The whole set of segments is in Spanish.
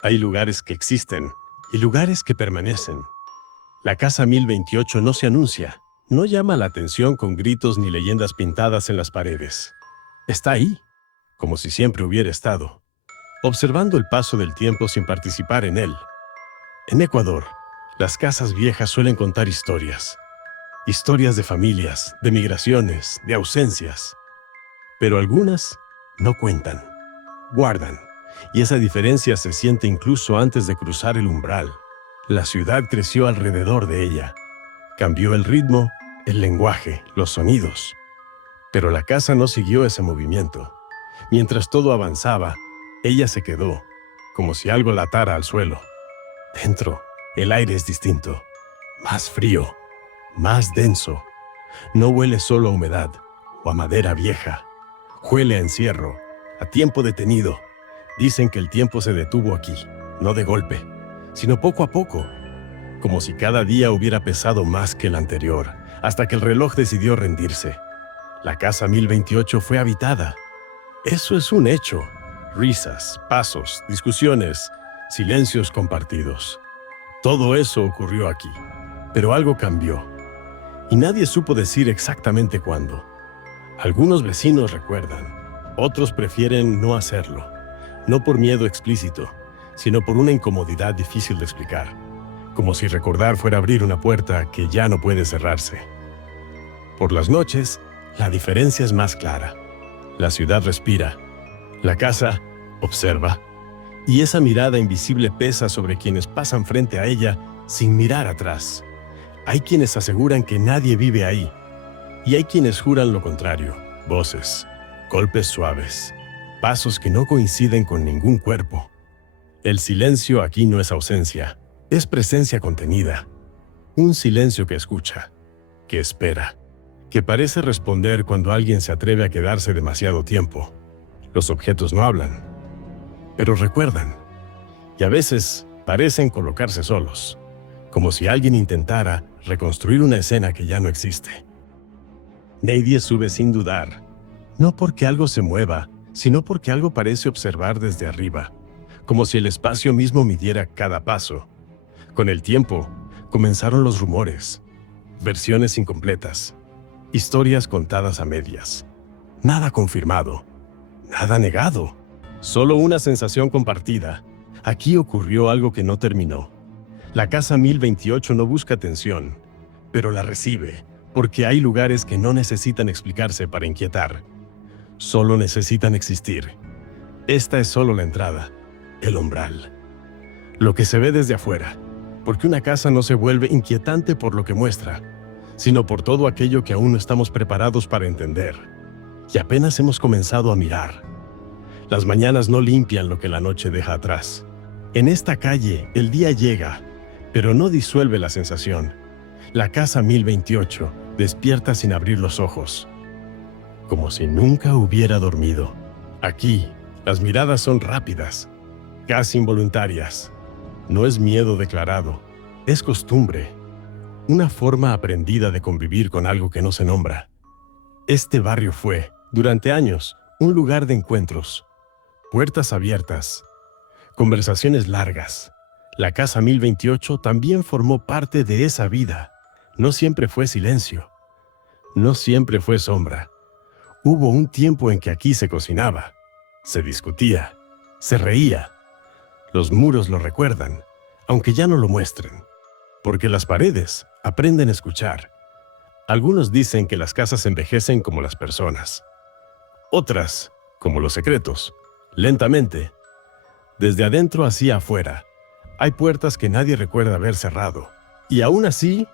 Hay lugares que existen y lugares que permanecen. La Casa 1028 no se anuncia, no llama la atención con gritos ni leyendas pintadas en las paredes. Está ahí, como si siempre hubiera estado, observando el paso del tiempo sin participar en él. En Ecuador, las casas viejas suelen contar historias. Historias de familias, de migraciones, de ausencias. Pero algunas no cuentan, guardan. Y esa diferencia se siente incluso antes de cruzar el umbral. La ciudad creció alrededor de ella. Cambió el ritmo, el lenguaje, los sonidos. Pero la casa no siguió ese movimiento. Mientras todo avanzaba, ella se quedó, como si algo la atara al suelo. Dentro, el aire es distinto, más frío, más denso. No huele solo a humedad o a madera vieja. Huele a encierro, a tiempo detenido. Dicen que el tiempo se detuvo aquí, no de golpe, sino poco a poco, como si cada día hubiera pesado más que el anterior, hasta que el reloj decidió rendirse. La Casa 1028 fue habitada. Eso es un hecho. Risas, pasos, discusiones, silencios compartidos. Todo eso ocurrió aquí, pero algo cambió. Y nadie supo decir exactamente cuándo. Algunos vecinos recuerdan, otros prefieren no hacerlo. No por miedo explícito, sino por una incomodidad difícil de explicar, como si recordar fuera abrir una puerta que ya no puede cerrarse. Por las noches, la diferencia es más clara. La ciudad respira, la casa observa, y esa mirada invisible pesa sobre quienes pasan frente a ella sin mirar atrás. Hay quienes aseguran que nadie vive ahí, y hay quienes juran lo contrario. Voces, golpes suaves, pasos que no coinciden con ningún cuerpo. El silencio aquí no es ausencia, es presencia contenida. Un silencio que escucha, que espera, que parece responder cuando alguien se atreve a quedarse demasiado tiempo. Los objetos no hablan, pero recuerdan. Y a veces parecen colocarse solos, como si alguien intentara reconstruir una escena que ya no existe. Nadie sube sin dudar, no porque algo se mueva, sino porque algo parece observar desde arriba, como si el espacio mismo midiera cada paso. Con el tiempo, comenzaron los rumores, versiones incompletas, historias contadas a medias. Nada confirmado, nada negado, solo una sensación compartida. Aquí ocurrió algo que no terminó. La Casa 1028 no busca atención, pero la recibe, porque hay lugares que no necesitan explicarse para inquietar. Solo necesitan existir. Esta es solo la entrada, el umbral. Lo que se ve desde afuera, porque una casa no se vuelve inquietante por lo que muestra, sino por todo aquello que aún no estamos preparados para entender. Y apenas hemos comenzado a mirar. Las mañanas no limpian lo que la noche deja atrás. En esta calle, el día llega, pero no disuelve la sensación. La Casa 1028 despierta sin abrir los ojos, como si nunca hubiera dormido. Aquí, las miradas son rápidas, casi involuntarias. No es miedo declarado, es costumbre, una forma aprendida de convivir con algo que no se nombra. Este barrio fue, durante años, un lugar de encuentros, puertas abiertas, conversaciones largas. La Casa 1028 también formó parte de esa vida. No siempre fue silencio, no siempre fue sombra. Hubo un tiempo en que aquí se cocinaba, se discutía, se reía. Los muros lo recuerdan, aunque ya no lo muestren, porque las paredes aprenden a escuchar. Algunos dicen que las casas envejecen como las personas. Otras, como los secretos, lentamente, desde adentro hacia afuera. Hay puertas que nadie recuerda haber cerrado, y aún así,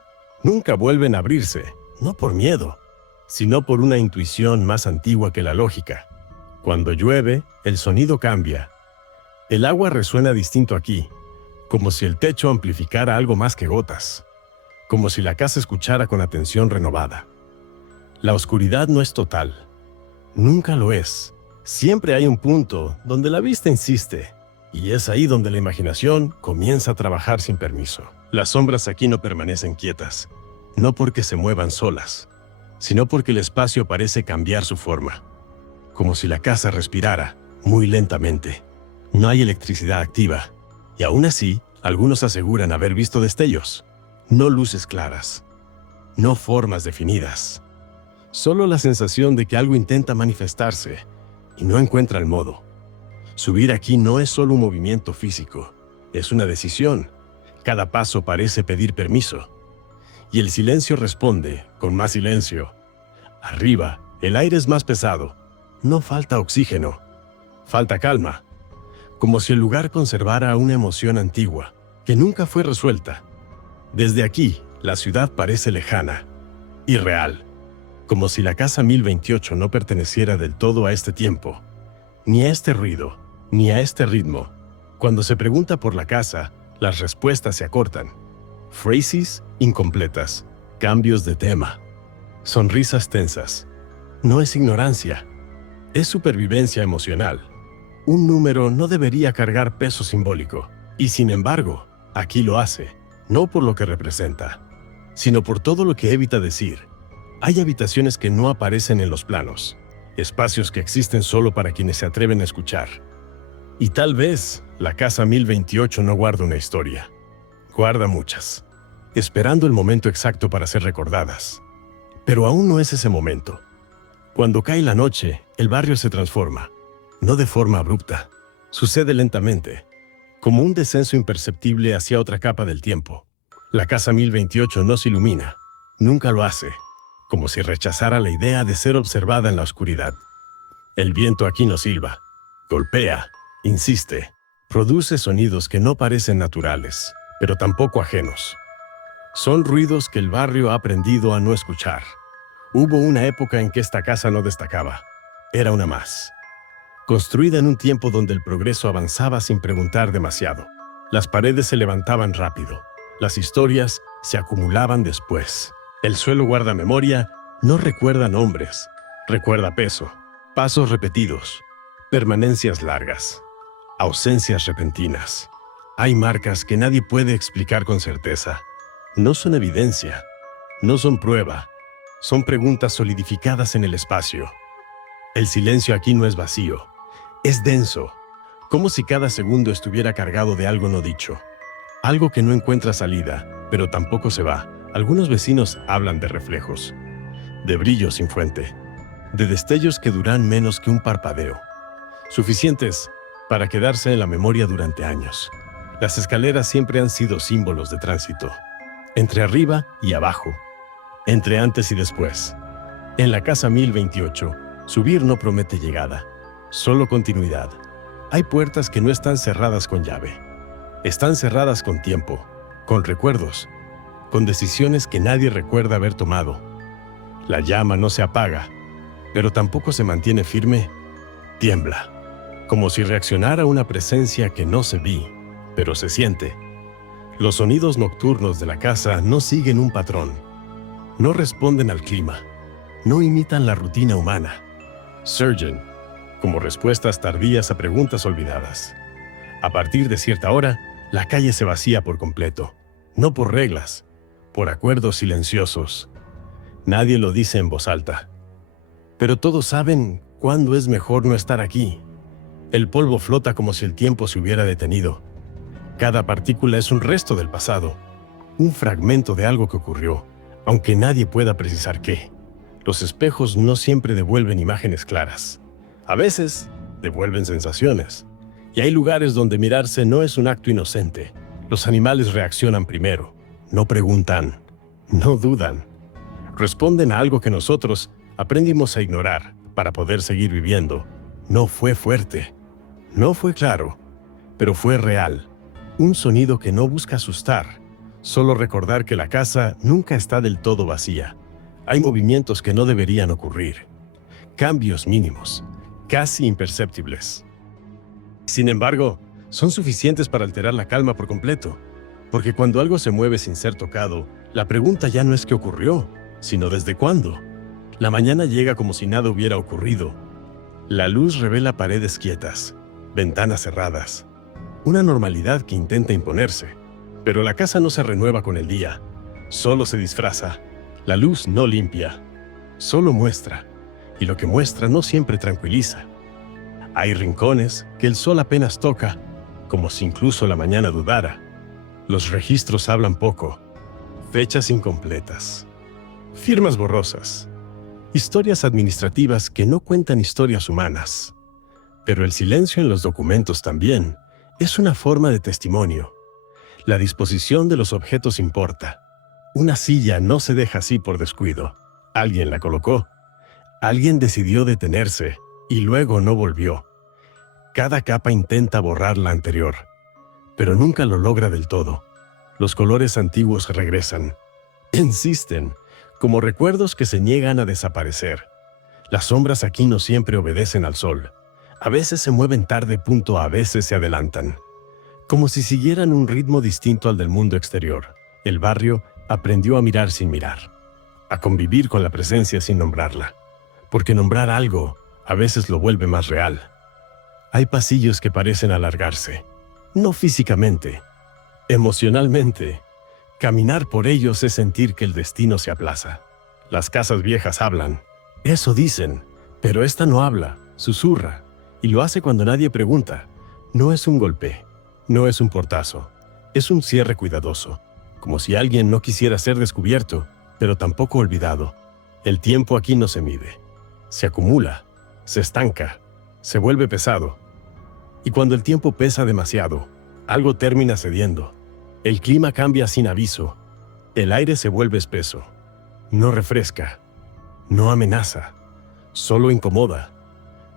nunca vuelven a abrirse, no por miedo, sino por una intuición más antigua que la lógica. Cuando llueve, el sonido cambia. El agua resuena distinto aquí, como si el techo amplificara algo más que gotas, como si la casa escuchara con atención renovada. La oscuridad no es total, nunca lo es. Siempre hay un punto donde la vista insiste, y es ahí donde la imaginación comienza a trabajar sin permiso. Las sombras aquí no permanecen quietas, no porque se muevan solas, sino porque el espacio parece cambiar su forma, como si la casa respirara muy lentamente. No hay electricidad activa, Y aún así, algunos aseguran haber visto destellos. No luces claras, no formas definidas. Solo la sensación de que algo intenta manifestarse y no encuentra el modo. Subir aquí no es solo un movimiento físico, es una decisión. Cada paso parece pedir permiso. Y el silencio responde con más silencio. Arriba, el aire es más pesado. No falta oxígeno, falta calma. Como si el lugar conservara una emoción antigua, que nunca fue resuelta. Desde aquí, la ciudad parece lejana, irreal. Como si la casa 1028 no perteneciera del todo a este tiempo, ni a este ruido, ni a este ritmo. Cuando se pregunta por la casa, las respuestas se acortan. Phrases incompletas, cambios de tema, sonrisas tensas. No es ignorancia, es supervivencia emocional. Un número no debería cargar peso simbólico, y sin embargo, aquí lo hace, no por lo que representa, sino por todo lo que evita decir. Hay habitaciones que no aparecen en los planos, espacios que existen solo para quienes se atreven a escuchar. Y tal vez la casa 1028 no guarda una historia, guarda muchas, esperando el momento exacto para ser recordadas. Pero aún no es ese momento. Cuando cae la noche, el barrio se transforma, no de forma abrupta, sucede lentamente, como un descenso imperceptible hacia otra capa del tiempo. La casa 1028 no se ilumina, nunca lo hace, como si rechazara la idea de ser observada en la oscuridad. El viento aquí no silba, golpea, insiste, produce sonidos que no parecen naturales, pero tampoco ajenos. Son ruidos que el barrio ha aprendido a no escuchar. Hubo una época en que esta casa no destacaba, era una más. Construida en un tiempo donde el progreso avanzaba sin preguntar demasiado. Las paredes se levantaban rápido, las historias se acumulaban después. El suelo guarda memoria, no recuerda nombres, recuerda peso, pasos repetidos, permanencias largas, ausencias repentinas. Hay marcas que nadie puede explicar con certeza. No son evidencia, no son prueba, son preguntas solidificadas en el espacio. El silencio aquí no es vacío, es denso, como si cada segundo estuviera cargado de algo no dicho. Algo que no encuentra salida, pero tampoco se va. Algunos vecinos hablan de reflejos, de brillos sin fuente, de destellos que duran menos que un parpadeo, suficientes para quedarse en la memoria durante años. Las escaleras siempre han sido símbolos de tránsito, entre arriba y abajo, entre antes y después. En la casa 1028, subir no promete llegada, solo continuidad. Hay puertas que no están cerradas con llave, están cerradas con tiempo, con recuerdos, con decisiones que nadie recuerda haber tomado. La llama no se apaga, pero tampoco se mantiene firme, tiembla, como si reaccionara a una presencia que no se vi, pero se siente. Los sonidos nocturnos de la casa no siguen un patrón, no responden al clima, no imitan la rutina humana. Surgen, como respuestas tardías a preguntas olvidadas. A partir de cierta hora, la calle se vacía por completo, no por reglas, por acuerdos silenciosos. Nadie lo dice en voz alta. Pero todos saben cuándo es mejor no estar aquí. El polvo flota como si el tiempo se hubiera detenido. Cada partícula es un resto del pasado, un fragmento de algo que ocurrió, aunque nadie pueda precisar qué. Los espejos no siempre devuelven imágenes claras. A veces, devuelven sensaciones. Y hay lugares donde mirarse no es un acto inocente. Los animales reaccionan primero, no preguntan, no dudan. Responden a algo que nosotros aprendimos a ignorar para poder seguir viviendo. No fue fuerte, no fue claro, pero fue real. Un sonido que no busca asustar, solo recordar que la casa nunca está del todo vacía. Hay movimientos que no deberían ocurrir, cambios mínimos, casi imperceptibles. Sin embargo, son suficientes para alterar la calma por completo, porque cuando algo se mueve sin ser tocado, la pregunta ya no es qué ocurrió, sino desde cuándo. La mañana llega como si nada hubiera ocurrido. La luz revela paredes quietas, ventanas cerradas, una normalidad que intenta imponerse. Pero la casa no se renueva con el día, solo se disfraza. La luz no limpia, solo muestra, y lo que muestra no siempre tranquiliza. Hay rincones que el sol apenas toca, como si incluso la mañana dudara. Los registros hablan poco, fechas incompletas, firmas borrosas, historias administrativas que no cuentan historias humanas. Pero el silencio en los documentos también es una forma de testimonio. La disposición de los objetos importa. Una silla no se deja así por descuido. Alguien la colocó. Alguien decidió detenerse y luego no volvió. Cada capa intenta borrar la anterior, pero nunca lo logra del todo. Los colores antiguos regresan. Insisten, como recuerdos que se niegan a desaparecer. Las sombras aquí no siempre obedecen al sol. A veces se mueven tarde, a veces se adelantan. Como si siguieran un ritmo distinto al del mundo exterior. El barrio aprendió a mirar sin mirar, a convivir con la presencia sin nombrarla. Porque nombrar algo a veces lo vuelve más real. Hay pasillos que parecen alargarse, no físicamente, emocionalmente. Caminar por ellos es sentir que el destino se aplaza. Las casas viejas hablan, eso dicen, pero esta no habla, susurra, y lo hace cuando nadie pregunta. No es un golpe, no es un portazo, es un cierre cuidadoso, como si alguien no quisiera ser descubierto, pero tampoco olvidado. El tiempo aquí no se mide, se acumula, se estanca, se vuelve pesado. Y cuando el tiempo pesa demasiado, algo termina cediendo. El clima cambia sin aviso. El aire se vuelve espeso. No refresca, no amenaza, solo incomoda.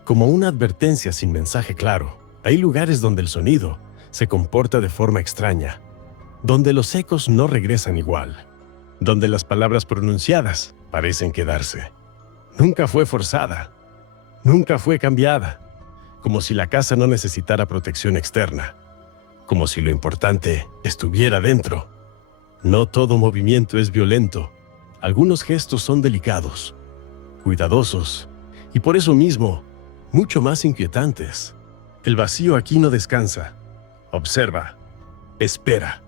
Como una advertencia sin mensaje claro. Hay lugares donde el sonido se comporta de forma extraña, donde los ecos no regresan igual, donde las palabras pronunciadas parecen quedarse. Nunca fue forzada, nunca fue cambiada, como si la casa no necesitara protección externa, como si lo importante estuviera dentro. No todo movimiento es violento, algunos gestos son delicados, cuidadosos, y por eso mismo, mucho más inquietantes. El vacío aquí no descansa, observa, espera,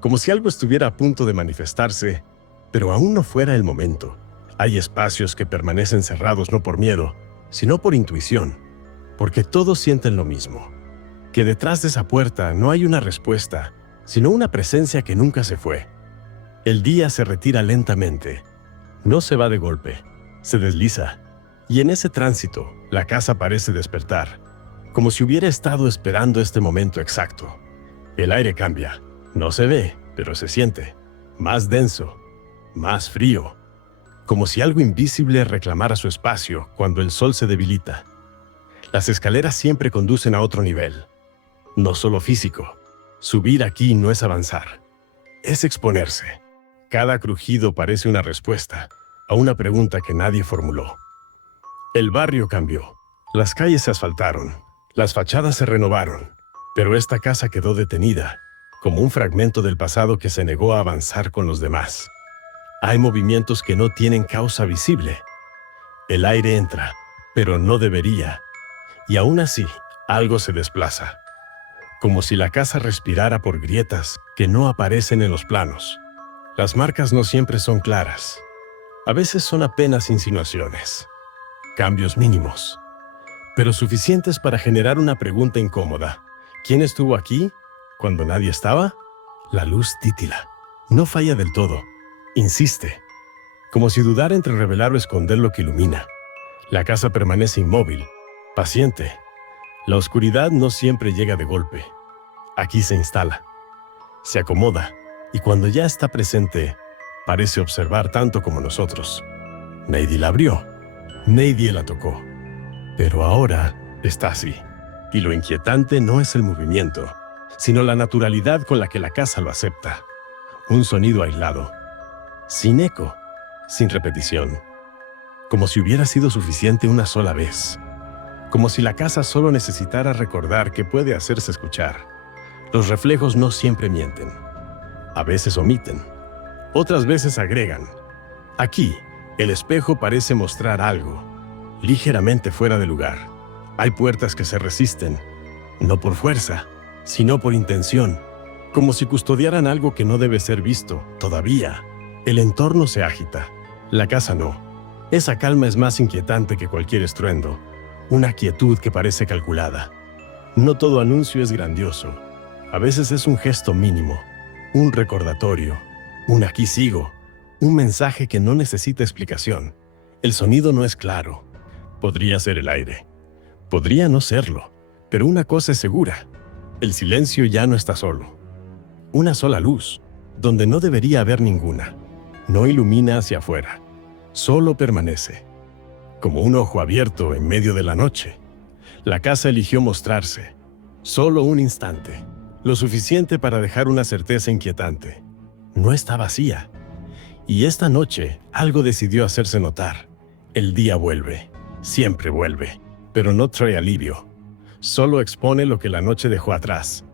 como si algo estuviera a punto de manifestarse, pero aún no fuera el momento. Hay espacios que permanecen cerrados no por miedo, sino por intuición, porque todos sienten lo mismo, que detrás de esa puerta no hay una respuesta, sino una presencia que nunca se fue. El día se retira lentamente, no se va de golpe, se desliza, y en ese tránsito, la casa parece despertar, como si hubiera estado esperando este momento exacto. El aire cambia, no se ve, pero se siente, más denso, más frío, como si algo invisible reclamara su espacio cuando el sol se debilita. Las escaleras siempre conducen a otro nivel, no solo físico. Subir aquí no es avanzar, es exponerse. Cada crujido parece una respuesta a una pregunta que nadie formuló. El barrio cambió, las calles se asfaltaron, las fachadas se renovaron, pero esta casa quedó detenida, como un fragmento del pasado que se negó a avanzar con los demás. Hay movimientos que no tienen causa visible. El aire entra, pero no debería, y aún así, algo se desplaza, como si la casa respirara por grietas que no aparecen en los planos. Las marcas no siempre son claras, a veces son apenas insinuaciones, cambios mínimos, pero suficientes para generar una pregunta incómoda. ¿Quién estuvo aquí cuando nadie estaba? La luz títila, no falla del todo, insiste, como si dudara entre revelar o esconder lo que ilumina. La casa permanece inmóvil, paciente. La oscuridad no siempre llega de golpe. Aquí se instala, se acomoda, y cuando ya está presente, parece observar tanto como nosotros. Nadie la abrió, nadie la tocó, pero ahora está así. Y lo inquietante no es el movimiento, sino la naturalidad con la que la casa lo acepta. Un sonido aislado, sin eco, sin repetición, como si hubiera sido suficiente una sola vez, como si la casa solo necesitara recordar que puede hacerse escuchar. Los reflejos no siempre mienten, a veces omiten, otras veces agregan. Aquí, el espejo parece mostrar algo, ligeramente fuera de lugar. Hay puertas que se resisten, no por fuerza, sino por intención, como si custodiaran algo que no debe ser visto todavía. El entorno se agita, la casa no. Esa calma es más inquietante que cualquier estruendo, una quietud que parece calculada. No todo anuncio es grandioso, A veces es un gesto mínimo, un recordatorio, un aquí sigo, un mensaje que no necesita explicación. El sonido no es claro. Podría ser el aire. Podría no serlo. Pero una cosa es segura. El silencio ya no está solo. Una sola luz, donde no debería haber ninguna. No ilumina hacia afuera. Solo permanece. Como un ojo abierto en medio de la noche. La casa eligió mostrarse. Solo un instante. Lo suficiente para dejar una certeza inquietante. No está vacía. Y esta noche algo decidió hacerse notar. El día vuelve. Siempre vuelve. Pero no trae alivio. Solo expone lo que la noche dejó atrás.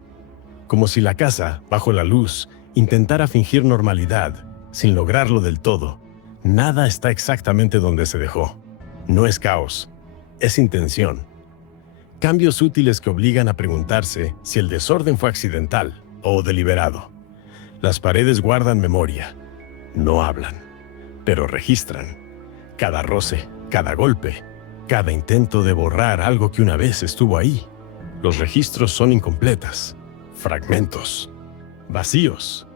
Como si la casa, bajo la luz, intentara fingir normalidad, sin lograrlo del todo. Nada está exactamente donde se dejó. No es caos. Es intención. Cambios útiles que obligan a preguntarse si el desorden fue accidental o deliberado. Las paredes guardan memoria. No hablan, pero registran. Cada roce, cada golpe, cada intento de borrar algo que una vez estuvo ahí. Los registros son incompletas, fragmentos, vacíos.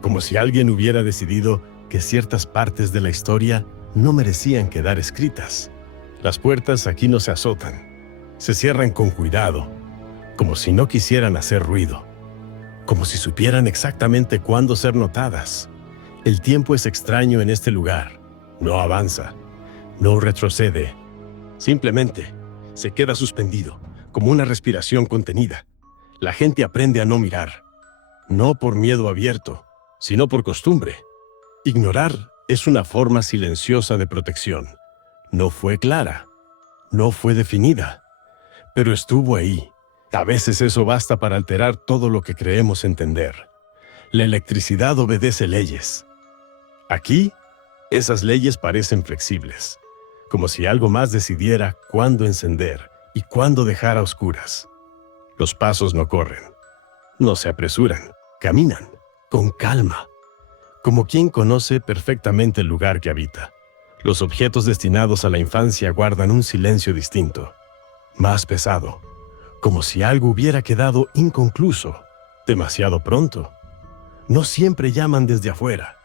Como si alguien hubiera decidido que ciertas partes de la historia no merecían quedar escritas. Las puertas aquí no se azotan. Se cierran con cuidado, como si no quisieran hacer ruido, como si supieran exactamente cuándo ser notadas. El tiempo es extraño en este lugar. No avanza, no retrocede. Simplemente se queda suspendido, como una respiración contenida. La gente aprende a no mirar, no por miedo abierto, sino por costumbre. Ignorar es una forma silenciosa de protección. No fue clara, no fue definida. Pero estuvo ahí. A veces eso basta para alterar todo lo que creemos entender. La electricidad obedece leyes. Aquí, esas leyes parecen flexibles, como si algo más decidiera cuándo encender y cuándo dejar a oscuras. Los pasos no corren, no se apresuran, caminan, con calma, como quien conoce perfectamente el lugar que habita. Los objetos destinados a la infancia guardan un silencio distinto. Más pesado, como si algo hubiera quedado inconcluso, demasiado pronto. No siempre llaman desde afuera.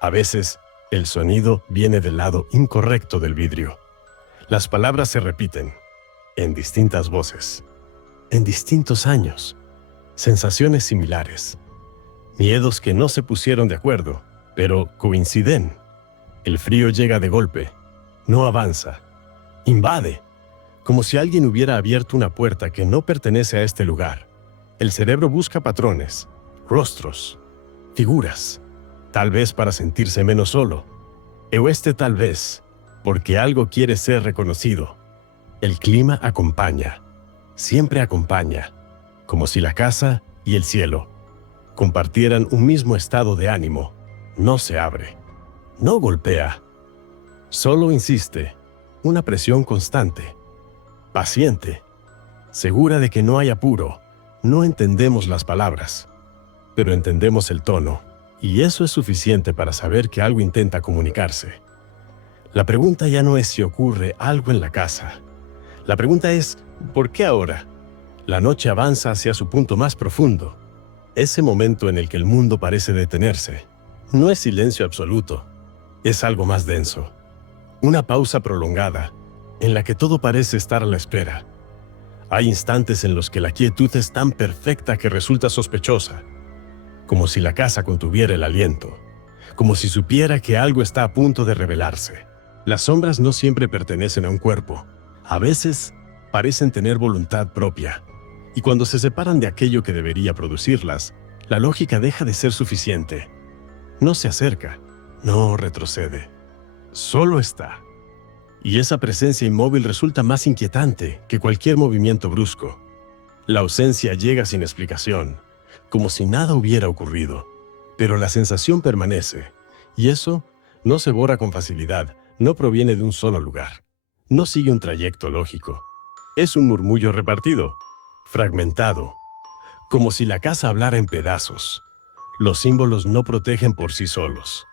A veces, el sonido viene del lado incorrecto del vidrio. Las palabras se repiten, en distintas voces, en distintos años, sensaciones similares, miedos que no se pusieron de acuerdo, pero coinciden. El frío llega de golpe, no avanza, invade. Como si alguien hubiera abierto una puerta que no pertenece a este lugar. El cerebro busca patrones, rostros, figuras, tal vez para sentirse menos solo. O tal vez, porque algo quiere ser reconocido. El clima acompaña, siempre acompaña, como si la casa y el cielo compartieran un mismo estado de ánimo. No se abre, no golpea, solo insiste, una presión constante. Paciente, segura de que no hay apuro. No entendemos las palabras, pero entendemos el tono, y eso es suficiente para saber que algo intenta comunicarse. La pregunta ya no es si ocurre algo en la casa. La pregunta es, ¿por qué ahora? La noche avanza hacia su punto más profundo. Ese momento en el que el mundo parece detenerse. No es silencio absoluto, es algo más denso. Una pausa prolongada, en la que todo parece estar a la espera. Hay instantes en los que la quietud es tan perfecta que resulta sospechosa, como si la casa contuviera el aliento, como si supiera que algo está a punto de revelarse. Las sombras no siempre pertenecen a un cuerpo. A veces parecen tener voluntad propia, y cuando se separan de aquello que debería producirlas, la lógica deja de ser suficiente. No se acerca, no retrocede, solo está. Y esa presencia inmóvil resulta más inquietante que cualquier movimiento brusco. La ausencia llega sin explicación, como si nada hubiera ocurrido. Pero la sensación permanece, y eso no se borra con facilidad, no proviene de un solo lugar. No sigue un trayecto lógico. Es un murmullo repartido, fragmentado, como si la casa hablara en pedazos. Los símbolos no protegen por sí solos.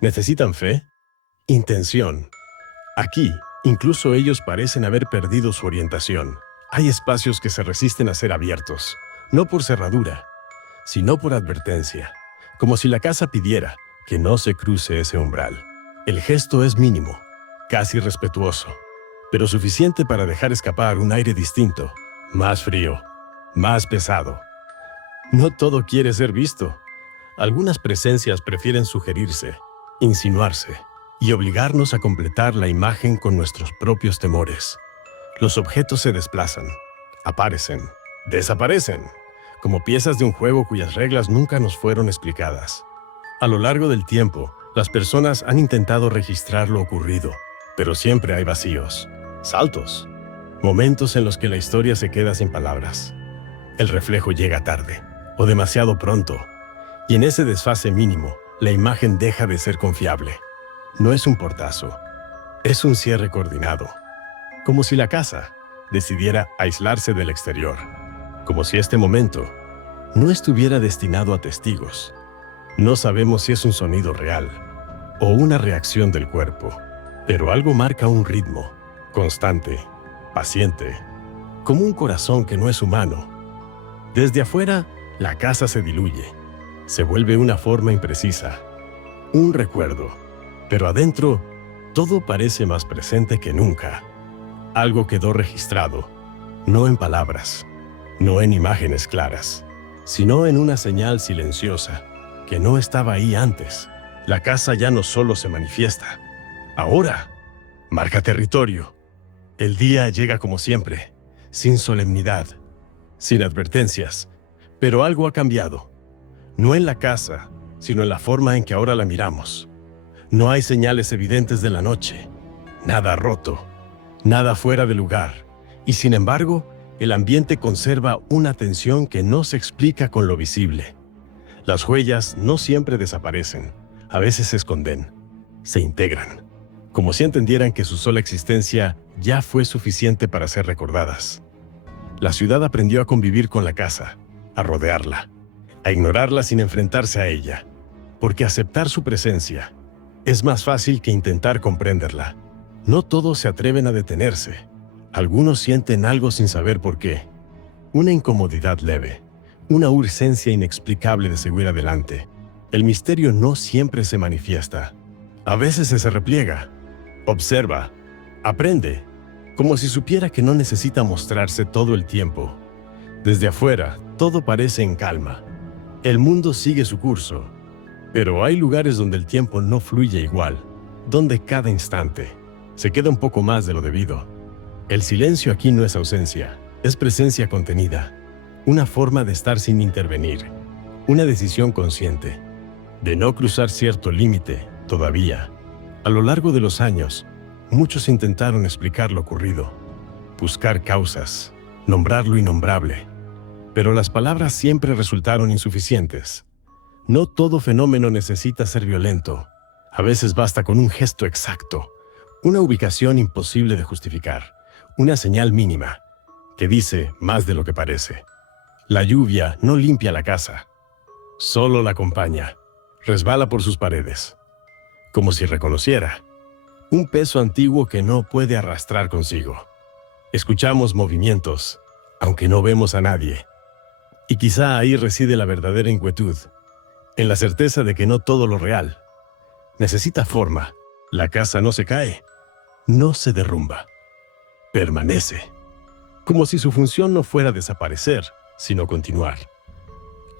¿Necesitan fe? Intención. Aquí, incluso ellos parecen haber perdido su orientación. Hay espacios que se resisten a ser abiertos, no por cerradura, sino por advertencia, como si la casa pidiera que no se cruce ese umbral. El gesto es mínimo, casi respetuoso, pero suficiente para dejar escapar un aire distinto, más frío, más pesado. No todo quiere ser visto. Algunas presencias prefieren sugerirse, insinuarse y obligarnos a completar la imagen con nuestros propios temores. Los objetos se desplazan, aparecen, desaparecen, como piezas de un juego cuyas reglas nunca nos fueron explicadas. A lo largo del tiempo, las personas han intentado registrar lo ocurrido, pero siempre hay vacíos, saltos, momentos en los que la historia se queda sin palabras. El reflejo llega tarde, o demasiado pronto, y en ese desfase mínimo, la imagen deja de ser confiable. No es un portazo, es un cierre coordinado, como si la casa decidiera aislarse del exterior, como si este momento no estuviera destinado a testigos. No sabemos si es un sonido real o una reacción del cuerpo, pero algo marca un ritmo, constante, paciente, como un corazón que no es humano. Desde afuera, la casa se diluye, se vuelve una forma imprecisa, un recuerdo, pero adentro, todo parece más presente que nunca. Algo quedó registrado, no en palabras, no en imágenes claras, sino en una señal silenciosa que no estaba ahí antes. La casa ya no solo se manifiesta, ahora marca territorio. El día llega como siempre, sin solemnidad, sin advertencias, pero algo ha cambiado. No en la casa, sino en la forma en que ahora la miramos. No hay señales evidentes de la noche, nada roto, nada fuera de lugar, y sin embargo, el ambiente conserva una tensión que no se explica con lo visible. Las huellas no siempre desaparecen, a veces se esconden, se integran, como si entendieran que su sola existencia ya fue suficiente para ser recordadas. La ciudad aprendió a convivir con la casa, a rodearla, a ignorarla sin enfrentarse a ella, porque aceptar su presencia es más fácil que intentar comprenderla. No todos se atreven a detenerse. Algunos sienten algo sin saber por qué. Una incomodidad leve, una urgencia inexplicable de seguir adelante. El misterio no siempre se manifiesta. A veces se repliega, observa, aprende, como si supiera que no necesita mostrarse todo el tiempo. Desde afuera, todo parece en calma. El mundo sigue su curso. Pero hay lugares donde el tiempo no fluye igual, donde cada instante se queda un poco más de lo debido. El silencio aquí no es ausencia, es presencia contenida, una forma de estar sin intervenir, una decisión consciente, de no cruzar cierto límite todavía. A lo largo de los años, muchos intentaron explicar lo ocurrido, buscar causas, nombrar lo innombrable, pero las palabras siempre resultaron insuficientes. No todo fenómeno necesita ser violento. A veces basta con un gesto exacto, una ubicación imposible de justificar, una señal mínima, que dice más de lo que parece. La lluvia no limpia la casa, solo la acompaña, resbala por sus paredes, como si reconociera un peso antiguo que no puede arrastrar consigo. Escuchamos movimientos, aunque no vemos a nadie. Y quizá ahí reside la verdadera inquietud, en la certeza de que no todo lo real necesita forma. La casa no se cae, no se derrumba, permanece, como si su función no fuera desaparecer, sino continuar.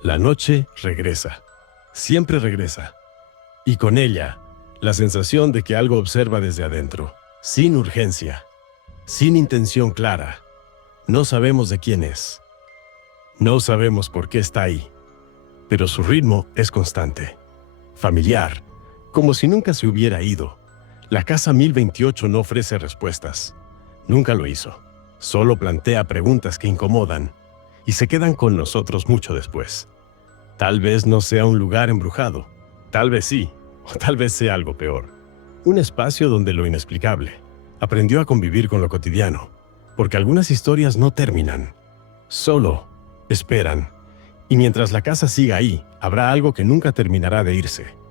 La noche regresa, siempre regresa, y con ella, la sensación de que algo observa desde adentro, sin urgencia, sin intención clara. No sabemos de quién es, no sabemos por qué está ahí, pero su ritmo es constante, familiar, como si nunca se hubiera ido. La casa 1028 no ofrece respuestas, nunca lo hizo, solo plantea preguntas que incomodan y se quedan con nosotros mucho después. Tal vez no sea un lugar embrujado, tal vez sí, o tal vez sea algo peor. Un espacio donde lo inexplicable aprendió a convivir con lo cotidiano, porque algunas historias no terminan, solo esperan. Y mientras la casa siga ahí, habrá algo que nunca terminará de irse.